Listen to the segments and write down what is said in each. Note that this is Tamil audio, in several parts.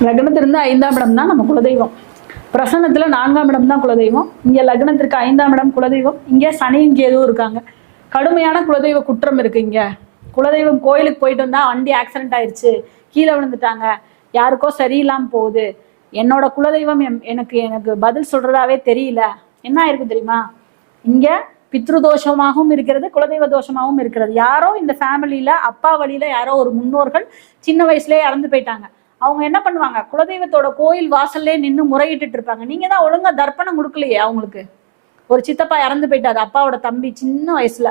லக்னத்திலிருந்து ஐந்தாம் இடம் தான் நம்ம குலதெய்வம். பிரசன்னத்தில் நான்காம் இடம் தான் குலதெய்வம். இங்கே லக்னத்திற்கு ஐந்தாம் இடம் குலதெய்வம். இங்கே சனியும் கேதுவும் இருக்காங்க. கடுமையான குலதெய்வ குற்றம் இருக்கு இங்கே. குலதெய்வம் கோயிலுக்கு போயிட்டு வந்தால் வண்டி ஆக்சிடென்ட் ஆயிடுச்சு கீழே விழுந்துட்டாங்க. யாருக்கோ சரியில்லாமல் போகுது. என்னோட குலதெய்வம் எம்- எனக்கு எனக்கு பதில் சொல்கிறதாவே தெரியல. என்ன ஆயிருக்கு தெரியுமா? இங்கே பித்ருதோஷமாகவும் இருக்கிறது குலதெய்வ தோஷமாகவும் இருக்கிறது. யாரோ இந்த ஃபேமிலியில அப்பா வழியில யாரோ ஒரு முன்னோர்கள் சின்ன வயசுலயே இறந்து போயிட்டாங்க. அவங்க என்ன பண்ணுவாங்க? குலதெய்வத்தோட கோயில் வாசல்லே நின்று முறையிட்டு இருப்பாங்க. நீங்க தான் ஒழுங்கா தர்ப்பணம் கொடுக்கலையே அவங்களுக்கு. ஒரு சித்தப்பா இறந்து போயிட்டாரு அப்பாவோட தம்பி சின்ன வயசுல.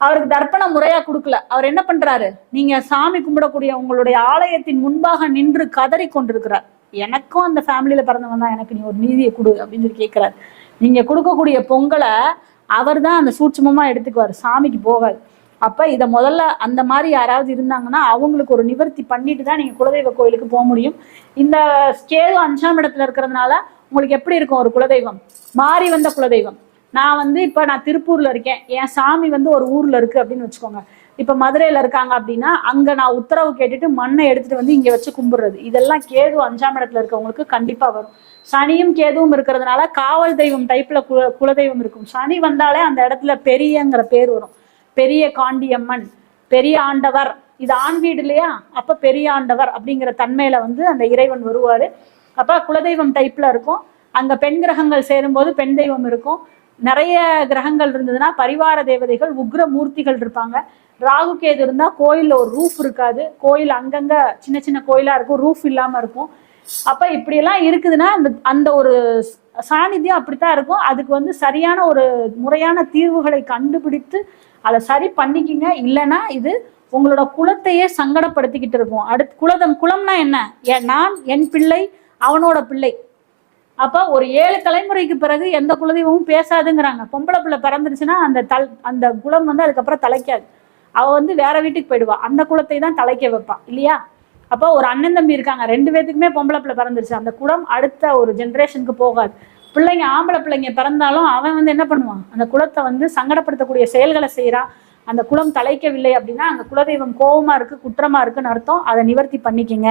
அவருக்கு தர்ப்பணம் முறையா கொடுக்கல. அவர் என்ன பண்றாரு? நீங்க சாமி கும்பிடக்கூடிய உங்களுடைய ஆலயத்தின் முன்பாக நின்று கதறி கொண்டிருக்கிறார். எனக்கும் அந்த ஃபேமிலியில பிறந்தவன் தான். எனக்கு நீ ஒரு நீதியை கொடு அப்படின்னு சொல்லி கேட்கிறார். நீங்க கொடுக்கக்கூடிய பொங்கலை அவர் தான் அந்த சூட்சமமாக எடுத்துக்குவார். சாமிக்கு போகாது. அப்போ இதை முதல்ல அந்த மாதிரி யாராவது இருந்தாங்கன்னா அவங்களுக்கு ஒரு நிவர்த்தி பண்ணிட்டு தான் நீங்கள் குலதெய்வ கோயிலுக்கு போக முடியும். இந்த கேது அஞ்சாம் இடத்துல இருக்கிறதுனால உங்களுக்கு எப்படி இருக்கும் ஒரு குலதெய்வம்? மாறி வந்த குலதெய்வம். நான் வந்து இப்போ நான் திருப்பூர்ல இருக்கேன். என் சாமி வந்து ஒரு ஊர்ல இருக்கு அப்படின்னு வச்சுக்கோங்க. இப்ப மதுரையில இருக்காங்க அப்படின்னா அங்க நான் உத்தரவு கேட்டுட்டு மண்ணை எடுத்துட்டு வந்து இங்க வச்சு கும்பிடுறது. இதெல்லாம் கேது அஞ்சாம் இடத்துல இருக்கவங்களுக்கு கண்டிப்பா வரும். சனியும் கேதுவும் இருக்கிறதுனால காவல் தெய்வம் டைப்ல குல குலதெய்வம் இருக்கும். சனி வந்தாலே அந்த இடத்துல பெரியங்கிற பேர் வரும். பெரிய காண்டியம்மன் பெரிய ஆண்டவர். இது ஆண் வீடு இல்லையா? அப்ப பெரிய ஆண்டவர் அப்படிங்கிற தன்மையில வந்து அந்த இறைவன் வருவாரு. அப்ப குலதெய்வம் டைப்ல இருக்கும். அங்க பெண் கிரகங்கள் சேரும்போது பெண் தெய்வம் இருக்கும். நிறைய கிரகங்கள் இருந்ததுன்னா பரிவார தேவதைகள் உக்ர மூர்த்திகள் இருப்பாங்க. ராகு கேது இருந்தால் கோயிலில் ஒரு ரூஃப் இருக்காது. கோயில் அங்கங்கே சின்ன சின்ன கோயிலாக இருக்கும் ரூஃப் இல்லாமல் இருக்கும். அப்போ இப்படியெல்லாம் இருக்குதுன்னா அந்த அந்த ஒரு சாநித்தியம் அப்படித்தான் இருக்கும். அதுக்கு வந்து சரியான ஒரு முறையான தீர்வுகளை கண்டுபிடித்து அதை சரி பண்ணிக்கிங்க. இல்லைன்னா இது உங்களோட குலத்தையே சங்கடப்படுத்திக்கிட்டு இருக்கும். அடுத்து குலதம் குலம்னா என்ன? நான் என் பிள்ளை அவனோட பிள்ளை. அப்போ ஒரு ஏழு தலைமுறைக்கு பிறகு எந்த குலதெய்வமும் பேசாதுங்கிறாங்க. பொம்பளை பிள்ளை பிறந்துருச்சுன்னா அந்த தல் அந்த குலம் வந்து அதுக்கப்புறம் தலைக்காது. அவள் வந்து வேற வீட்டுக்கு போயிடுவா. அந்த குலத்தை தான் தலைக்க வைப்பா. இல்லையா? அப்போ ஒரு அண்ணன் தம்பி இருக்காங்க. ரெண்டு பேத்துக்குமே பொம்பளை பிள்ளை பிறந்துருச்சு. அந்த குலம் அடுத்த ஒரு ஜென்ரேஷனுக்கு போகாது. பிள்ளைங்க ஆம்பளை பிள்ளைங்க பிறந்தாலும் அவன் வந்து என்ன பண்ணுவான்? அந்த குலத்தை வந்து சங்கடப்படுத்தக்கூடிய செயல்களை செய்கிறான் அந்த குலம் தலைக்கவில்லை அப்படின்னா அந்த குலதெய்வம் கோபமாக இருக்குது குற்றமாக இருக்குன்னு அர்த்தம். அதை நிவர்த்தி பண்ணிக்கங்க.